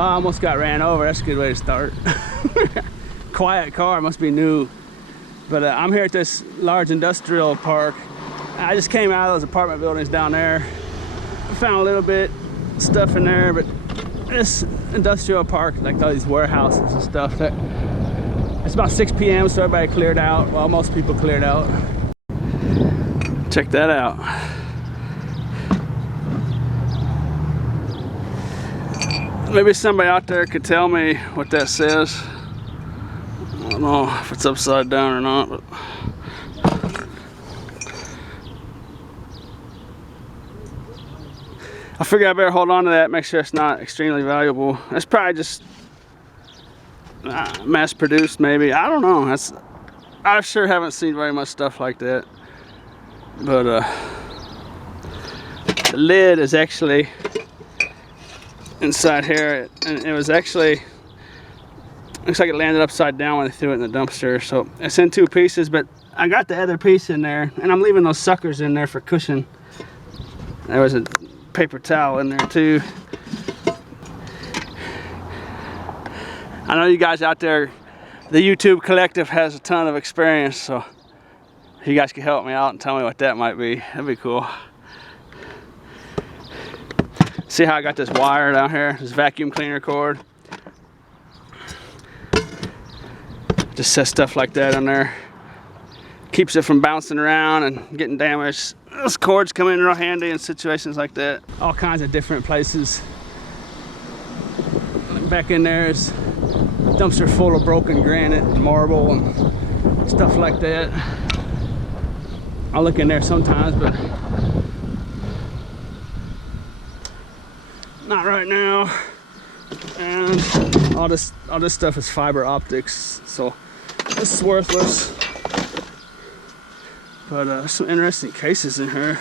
I almost got ran over. That's a good way to start. Quiet car, must be new. But I'm here at this large industrial park. I just came out of those apartment buildings down there. I found a little bit stuff in there, but this industrial park, like all these warehouses and stuff, that it's about 6 p.m. so everybody cleared out. Well, most people cleared out. Check that out. Maybe somebody out there could tell me what that says. I don't know if it's upside down or not, but I figure I better hold on to that, make sure it's not extremely valuable. It's probably just mass produced, maybe. I don't know. I sure haven't seen very much stuff like that. But the lid is actually inside here, and it was actually, looks like it landed upside down when they threw it in the dumpster. So it's in 2 pieces, but I got the other piece in there, and I'm leaving those suckers in there for cushion. There was a paper towel in there too. I know you guys out there, the YouTube collective has a ton of experience, so if you guys could help me out and tell me what that might be, that'd be cool. See how I got this wire down here, this vacuum cleaner cord. Just set stuff like that on there. Keeps it from bouncing around and getting damaged. Those cords come in real handy in situations like that. All kinds of different places. Back in there is a dumpster full of broken granite and marble and stuff like that. I'll look in there sometimes, but not right now. And all this stuff is fiber optics, so this is worthless. But there's some interesting cases in here.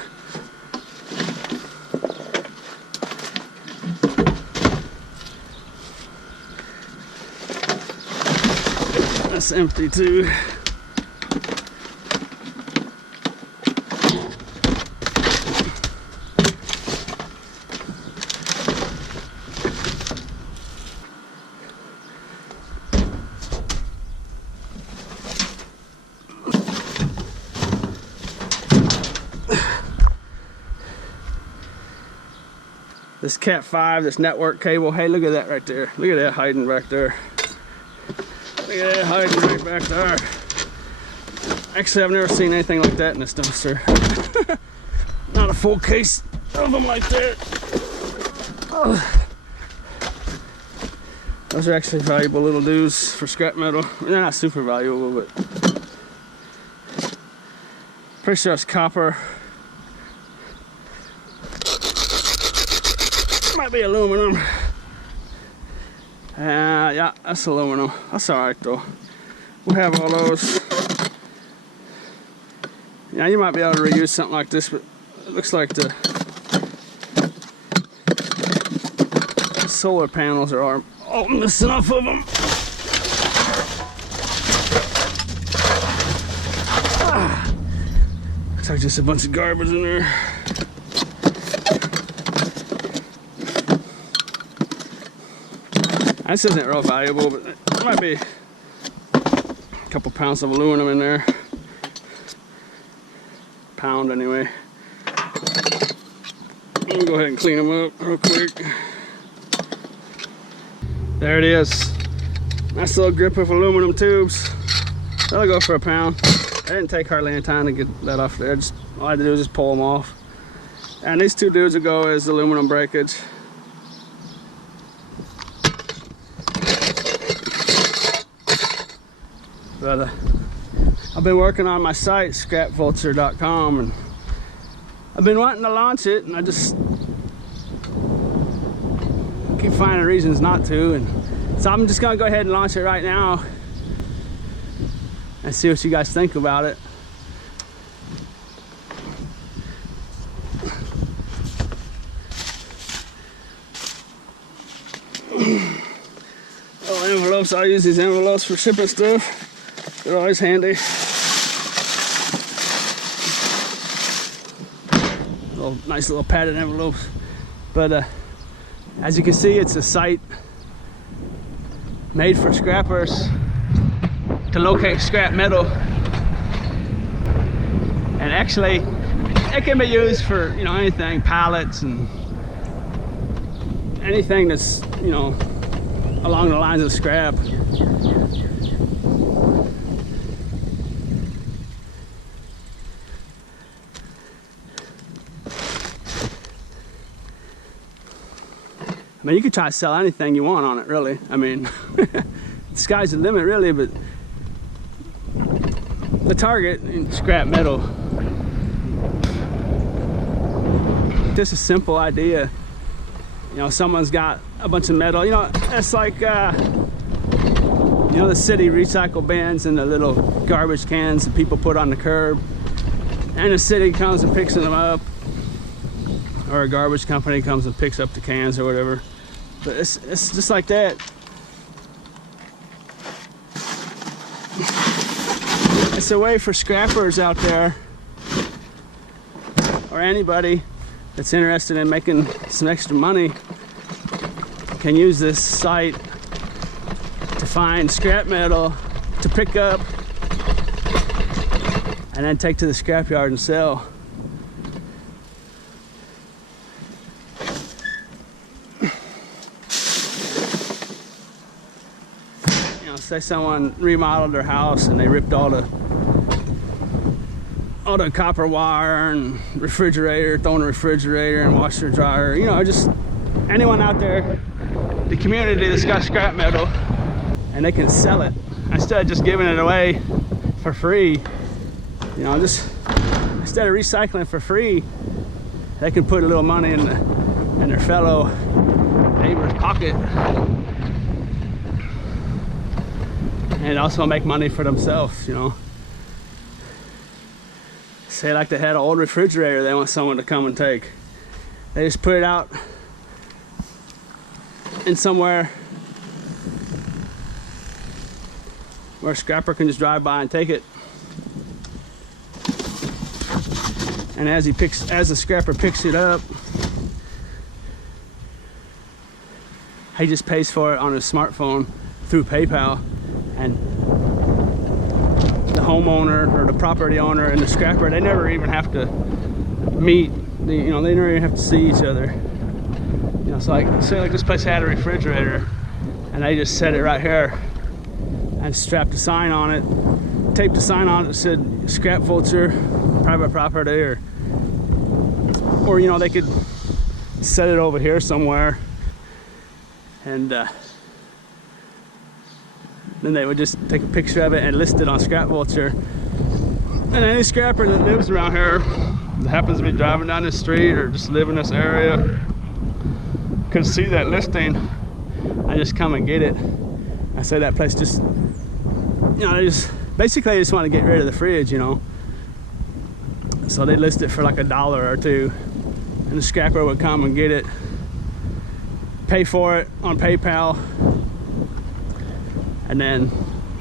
That's empty too. This Cat 5, this network cable. Hey, look at that right there. Look at that hiding back there. Look at that hiding right back there. Actually, I've never seen anything like that in this dumpster. Not a full case of them like that. Oh. Those are actually valuable little dudes for scrap metal. They're not super valuable, but pretty sure it's copper. Might be aluminum. Yeah, that's aluminum. That's alright though. We'll have all those. Yeah, you might be able to reuse something like this, but it looks like the solar panels are all missing off of them. Looks like just a bunch of garbage in there. This isn't real valuable, but there might be a couple pounds of aluminum in there. Pound anyway. Let me go ahead and clean them up real quick. There it is. Nice little grip of aluminum tubes. That'll go for a pound. It didn't take hardly any time to get that off there. All I had to do was just pull them off. And these 2 dudes will go as aluminum breakage. But I've been working on my site, ScrapVulture.com, and I've been wanting to launch it, and I just keep finding reasons not to. And so I'm just gonna go ahead and launch it right now and see what you guys think about it. Oh, envelopes. I use these envelopes for shipping stuff. They're always handy. Nice little padded envelopes. But as you can see, it's a site made for scrappers to locate scrap metal. And actually, it can be used for, you know, anything, pallets and anything that's, you know, along the lines of scrap. I mean, you could try to sell anything you want on it, really. I mean, the sky's the limit, really, but the target in scrap metal. Just a simple idea. You know, someone's got a bunch of metal. You know, it's like, you know, the city recycle bins and the little garbage cans that people put on the curb. And the city comes and picks them up. Or a garbage company comes and picks up the cans or whatever. But it's just like that. It's a way for scrappers out there, or anybody that's interested in making some extra money, can use this site to find scrap metal to pick up and then take to the scrapyard and sell. Say someone remodeled their house and they ripped all the copper wire and refrigerator, thrown the refrigerator and washer dryer. You know, just anyone out there, the community that's got scrap metal, and they can sell it instead of just giving it away for free. You know, just instead of recycling for free, they can put a little money in their fellow neighbor's pocket. And also make money for themselves, you know. Say like they had an old refrigerator they want someone to come and take. They just put it out in somewhere where a scrapper can just drive by and take it. And as the scrapper picks it up, he just pays for it on his smartphone through PayPal. And the homeowner or the property owner and the scrapper, they never even have to meet. You know, they never even have to see each other. You know, it's like, say like this place had a refrigerator and they just set it right here and strapped a sign on it, taped a sign on it that said ScrapVulture, private property, or you know, they could set it over here somewhere, and then they would just take a picture of it and list it on ScrapVulture. And any scrapper that lives around here, that happens to be driving down this street or just live in this area, could see that listing and just come and get it. I say that place just, you know, they just want to get rid of the fridge, you know. So they list it for like $1 or $2, and the scrapper would come and get it, pay for it on PayPal, and then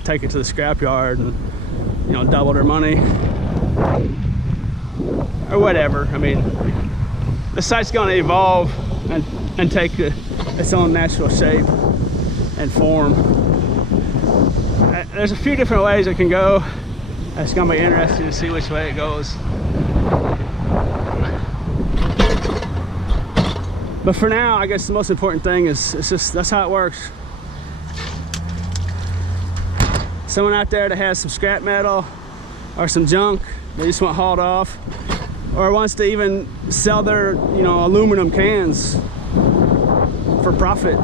take it to the scrapyard and, you know, double their money or whatever. I mean, the site's going to evolve and take its own natural shape and form. There's a few different ways it can go. It's going to be interesting to see which way it goes. But for now, I guess the most important thing is that's how it works. Someone out there that has some scrap metal or some junk they just want hauled off, or wants to even sell their, you know, aluminum cans for profit.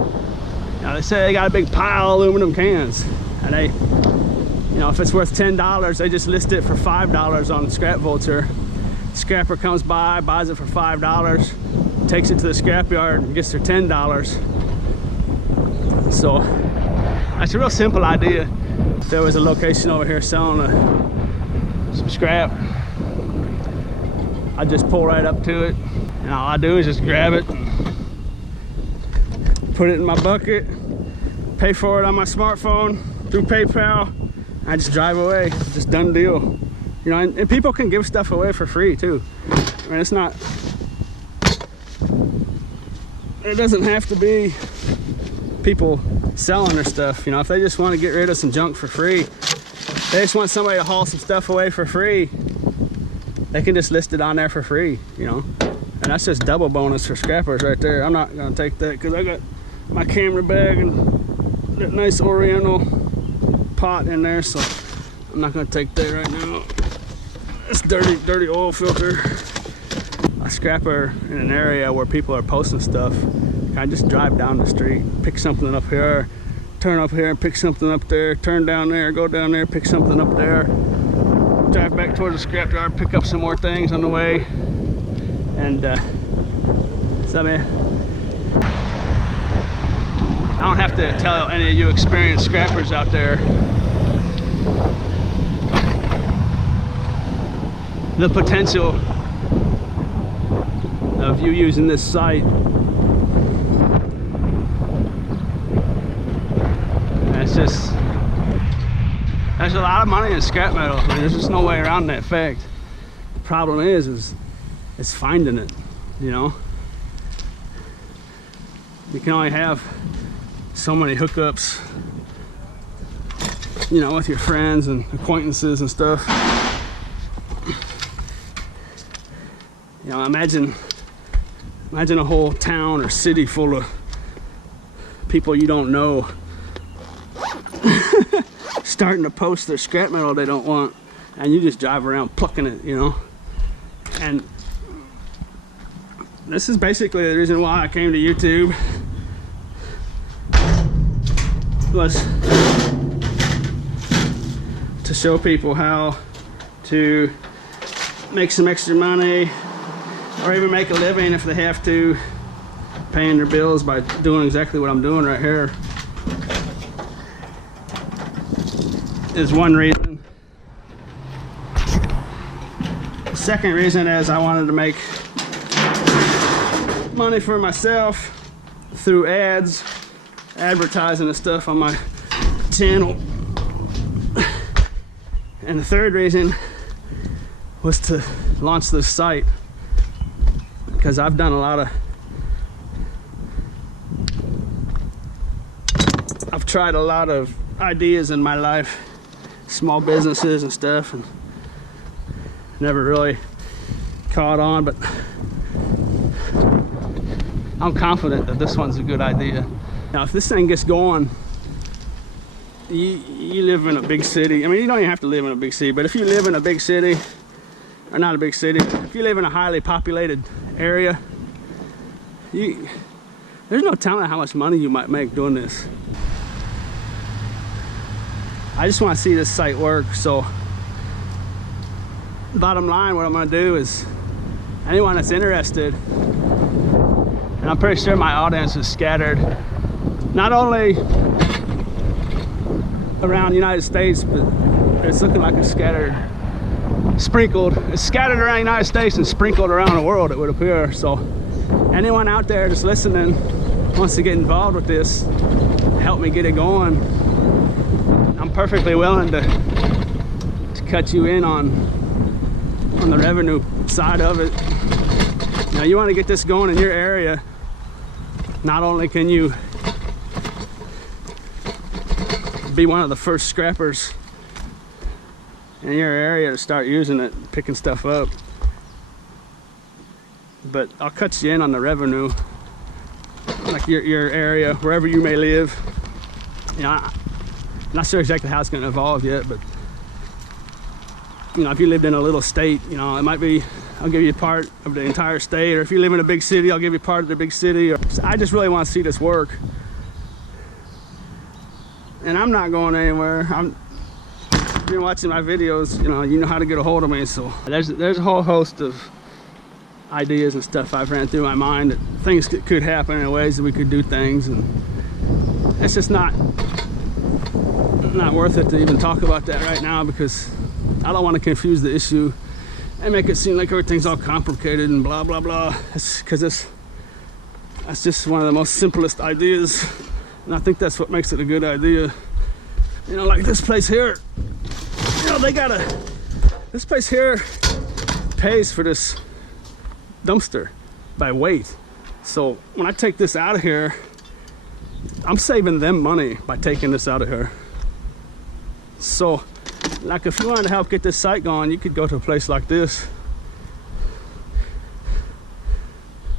Now they say they got a big pile of aluminum cans, and they, you know, if it's worth $10, they just list it for $5 on ScrapVulture. Scrapper comes by, buys it for $5, takes it to the scrapyard and gets their $10. So that's a real simple idea. If there was a location over here selling some scrap, I just pull right up to it, and all I do is just grab it, put it in my bucket, pay for it on my smartphone through PayPal, and I just drive away. Just done deal. You know, and people can give stuff away for free too. I mean, it's not, it doesn't have to be people selling their stuff. You know, if they just want to get rid of some junk for free, they just want somebody to haul some stuff away for free, they can just list it on there for free, you know. And that's just double bonus for scrappers right there. I'm not gonna take that because I got my camera bag and that nice oriental pot in there, so I'm not gonna take that right now. It's dirty oil filter. A scrapper in an area where people are posting stuff, I just drive down the street, pick something up here, turn up here and pick something up there, turn down there, go down there, pick something up there, drive back towards the scrapyard, pick up some more things on the way. And so I mean, I don't have to tell any of you experienced scrappers out there the potential of you using this site. It's just, there's a lot of money in scrap metal. I mean, there's just no way around that fact. The problem is finding it, you know. You can only have so many hookups, you know, with your friends and acquaintances and stuff. You know, imagine a whole town or city full of people you don't know starting to post their scrap metal they don't want, and you just drive around plucking it, you know. And this is basically the reason why I came to YouTube, was to show people how to make some extra money, or even make a living if they have to, paying their bills by doing exactly what I'm doing right here. Is one reason. The second reason is I wanted to make money for myself through ads, advertising and stuff on my channel. And the third reason was to launch this site, because I've done a lot of, I've tried a lot of ideas in my life, small businesses and stuff, and never really caught on, but I'm confident that this one's a good idea. Now, if this thing gets going, you live in a big city. I mean, you don't even have to live in a big city, but if you live in a big city, or not a big city, if you live in a highly populated area, there's no telling how much money you might make doing this. I just want to see this site work. So bottom line, what I'm going to do is, anyone that's interested, and I'm pretty sure my audience is scattered not only around the United States, but it's looking like it's scattered, sprinkled. It's scattered around the United States and sprinkled around the world, it would appear. So anyone out there just listening wants to get involved with this, help me get it going, I'm perfectly willing to cut you in on the revenue side of it. Now, you want to get this going in your area, not only can you be one of the first scrappers in your area to start using it, picking stuff up, but I'll cut you in on the revenue, like your area, wherever you may live. You know, I'm not sure exactly how it's going to evolve yet, but you know, if you lived in a little state, you know, it might be, I'll give you part of the entire state, or if you live in a big city, I'll give you part of the big city. Or, I just really want to see this work, and I'm not going anywhere. If you're watching my videos, you know how to get a hold of me. So there's a whole host of ideas and stuff I've ran through my mind, that things could happen in ways that we could do things, and it's just not worth it to even talk about that right now, because I don't want to confuse the issue and make it seem like everything's all complicated and blah blah blah. Because that's just one of the most simplest ideas, and I think that's what makes it a good idea. You know, like this place here, you know, this place here pays for this dumpster by weight. So when I take this out of here, I'm saving them money by taking this out of here. So, like if you wanted to help get this site going, you could go to a place like this.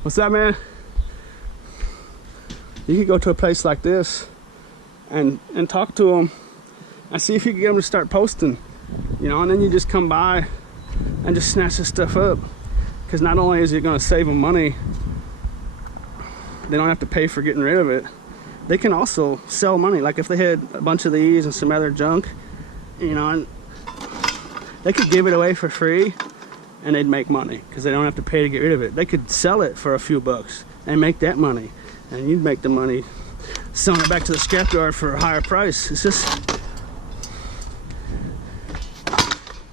What's that, man? You could go to a place like this and talk to them and see if you can get them to start posting, you know, and then you just come by and just snatch this stuff up. Because not only is it going to save them money, they don't have to pay for getting rid of it. They can also sell money. Like if they had a bunch of these and some other junk, you know, and they could give it away for free and they'd make money because they don't have to pay to get rid of it. They could sell it for a few bucks and make that money, and you'd make the money selling it back to the scrapyard for a higher price. It's just,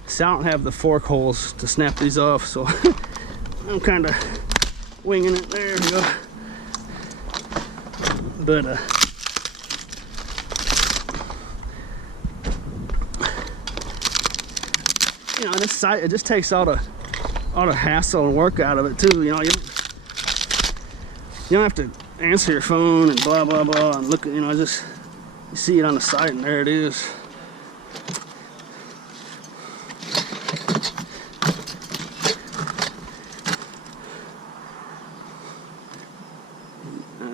so I don't have the fork holes to snap these off, so I'm kind of winging it. There we go. But you know, this site, it just takes all the hassle and work out of it too. You know, you don't have to answer your phone and blah blah blah and look. You know, just you see it on the site and there it is.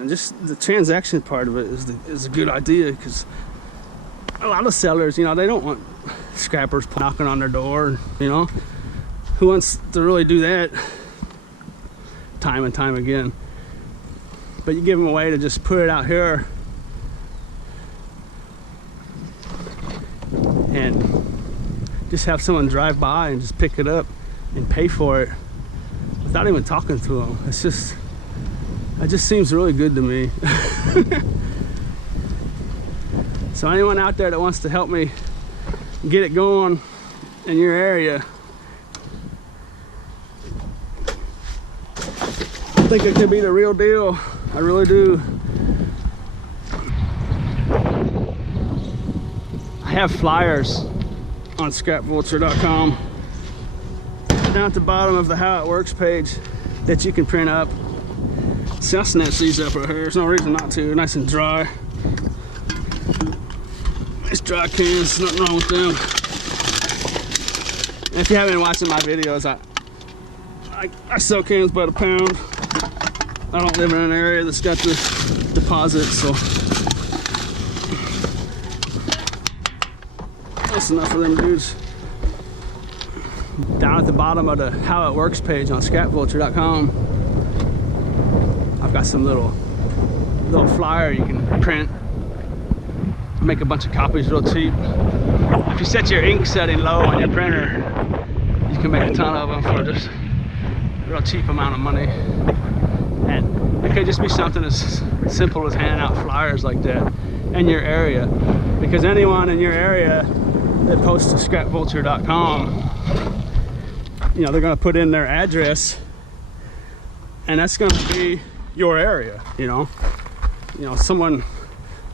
Just the transaction part of it is a good idea, because a lot of sellers, you know, they don't want scrappers knocking on their door. You know, who wants to really do that time and time again? But you give them a way to just put it out here and just have someone drive by and just pick it up and pay for it without even talking to them. It's just, it just seems really good to me. So anyone out there that wants to help me get it going in your area, I think it could be the real deal. I really do. I have flyers on ScrapVulture.com down at the bottom of the How It Works page that you can print up. See, I'll snatch these up right here. There's no reason not to. Nice and dry. Nice dry cans. Nothing wrong with them. And if you haven't been watching my videos, I sell cans by the pound. I don't live in an area that's got the deposits, so that's enough of them dudes. Down at the bottom of the How It Works page on ScrapVulture.com, I've got some little flyer you can print, make a bunch of copies real cheap. If you set your ink setting low on your printer, you can make a ton of them for just a real cheap amount of money. And it could just be something as simple as handing out flyers like that in your area, because anyone in your area that posts to ScrapVulture.com, you know, they're going to put in their address, and that's going to be your area. You know, someone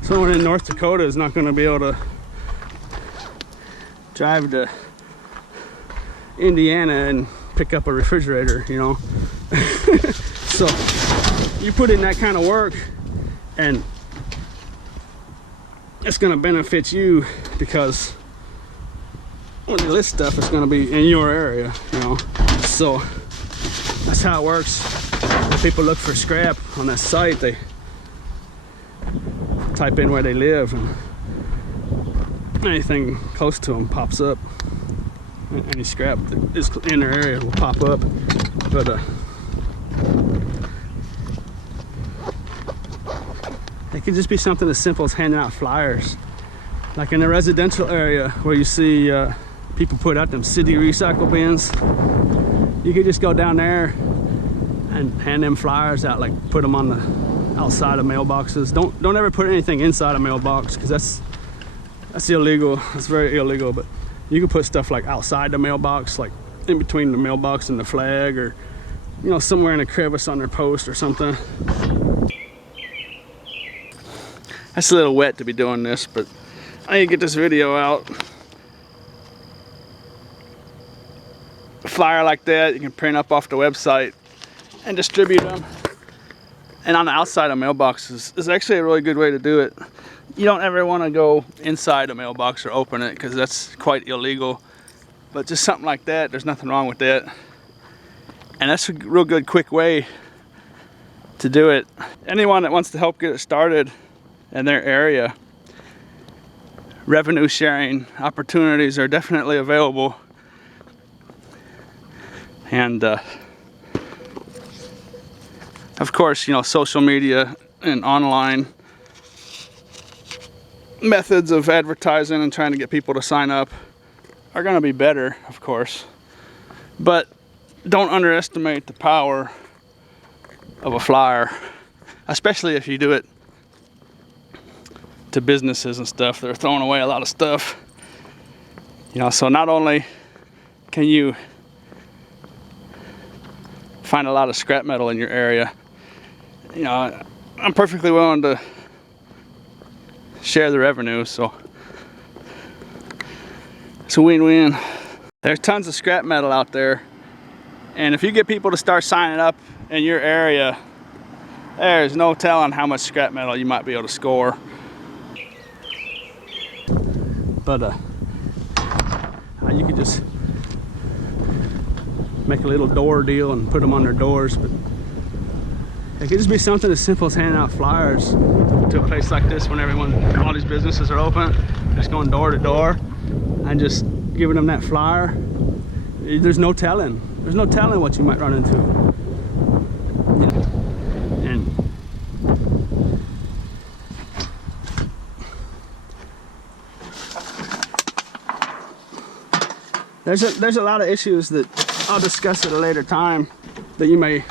in North Dakota is not going to be able to drive to Indiana and pick up a refrigerator, you know. So you put in that kind of work, and it's going to benefit you, because when you list stuff, it's going to be in your area, you know. So that's how it works. When people look for scrap on that site, they type in where they live, and anything close to them pops up. Any scrap that is in their area will pop up. But it could just be something as simple as handing out flyers, like in a residential area where you see people put out them city recycle bins. You could just go down there and hand them flyers out, like put them on the outside of mailboxes. Don't ever put anything inside a mailbox, because that's illegal. It's very illegal. But you can put stuff like outside the mailbox, like in between the mailbox and the flag, or you know, somewhere in a crevice on their post or something. That's a little wet to be doing this, but I need to get this video out. A flyer like that you can print up off the website and distribute them. And on the outside of mailboxes is actually a really good way to do it. You don't ever want to go inside a mailbox or open it because that's quite illegal. But just something like that, there's nothing wrong with that. And that's a real good quick way to do it. Anyone that wants to help get it started in their area, revenue sharing opportunities are definitely available. And of course, you know, social media and online methods of advertising and trying to get people to sign up are going to be better, of course. But don't underestimate the power of a flyer, especially if you do it to businesses and stuff that are throwing away a lot of stuff. You know, so not only can you find a lot of scrap metal in your area, you know, I'm perfectly willing to share the revenue, so it's a win-win. There's tons of scrap metal out there, and if you get people to start signing up in your area, there's no telling how much scrap metal you might be able to score. But you could just make a little door deal and put them on their doors. But it could just be something as simple as handing out flyers to a place like this when all these businesses are open, just going door to door and just giving them that flyer. There's no telling what you might run into. You know? And there's a lot of issues that I'll discuss at a later time that you may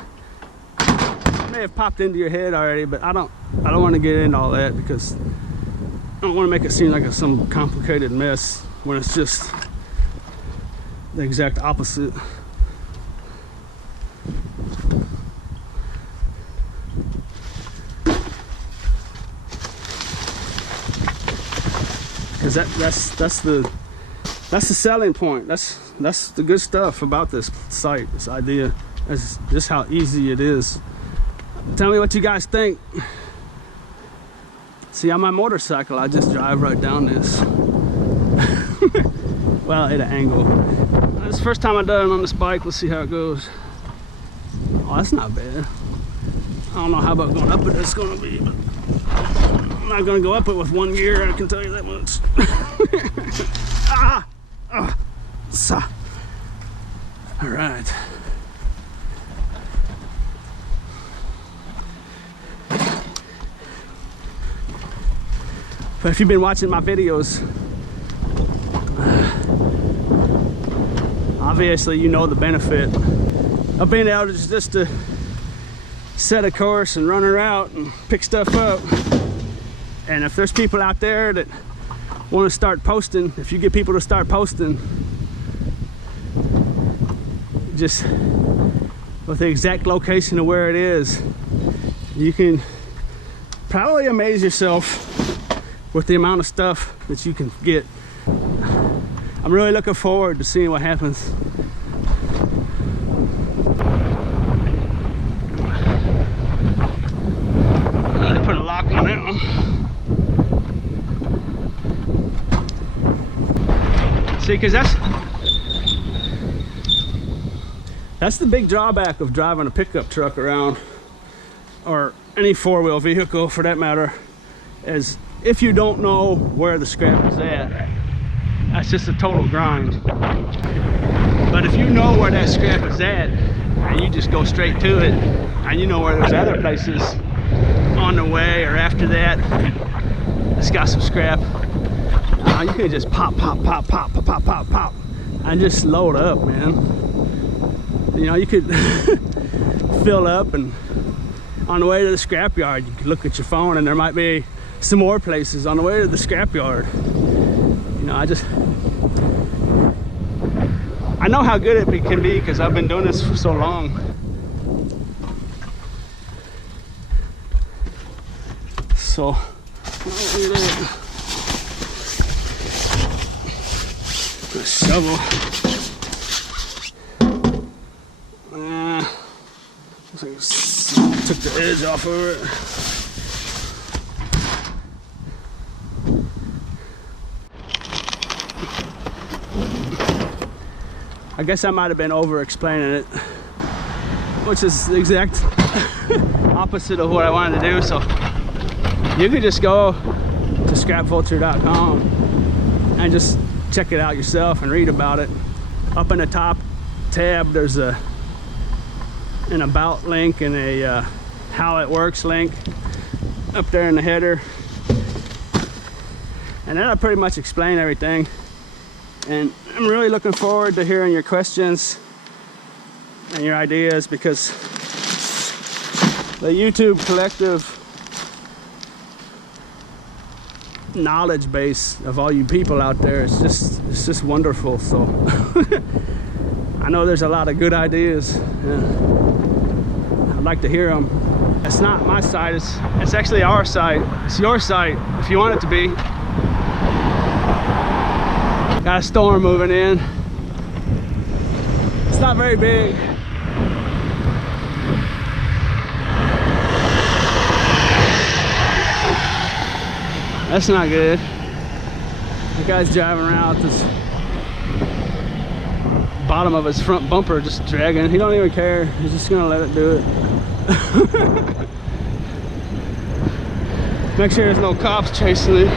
have popped into your head already, but I don't want to get into all that because I don't want to make it seem like it's some complicated mess when it's just the exact opposite. Because that's the selling point. That's the good stuff about this site, this idea. That's just how easy it is. Tell me what you guys think. See, on my motorcycle, I just drive right down this. Well, at an angle. It's the first time I've done it on this bike. Let's see how it goes. Oh, that's not bad. I don't know how about going up it it's gonna be, but I'm not gonna go up it with one gear, I can tell you that much. All right. But if you've been watching my videos, obviously you know the benefit of being able to just to set a course and run her out and pick stuff up. And if there's people out there that want to start posting, if you get people to start posting just with the exact location of where it is, you can probably amaze yourself with the amount of stuff that you can get. I'm really looking forward to seeing what happens. They put a lock on that one. See, because that's the big drawback of driving a pickup truck around, or any four-wheel vehicle for that matter, is if you don't know where the scrap is at, that's just a total grind. But if you know where that scrap is at, and you just go straight to it, and you know where there's other places on the way or after that, it's got some scrap, you can just pop, and just load up, man. You know, you could fill up, and on the way to the scrapyard, you could look at your phone, and there might be some more places on the way to the scrapyard. You know, I know how good it can be because I've been doing this for so long. So, look at that. A shovel. Looks like Took the edge off of it. I guess I might have been over explaining it, which is the exact opposite of what I wanted to do. So you could just go to ScrapVulture.com and just check it out yourself and read about it. Up in the top tab, there's an about link and a how it works link up there in the header, and that'll pretty much explain everything. And I'm really looking forward to hearing your questions and your ideas, because the YouTube collective knowledge base of all you people out there is just wonderful. So I know there's a lot of good ideas. I'd like to hear them. It's not my site, it's actually our site. It's your site if you want it to be. Got a storm moving in. It's not very big. That's not good. The guy's driving around with this bottom of his front bumper just dragging. He don't even care. He's just gonna let it do it. Make sure there's no cops chasing it.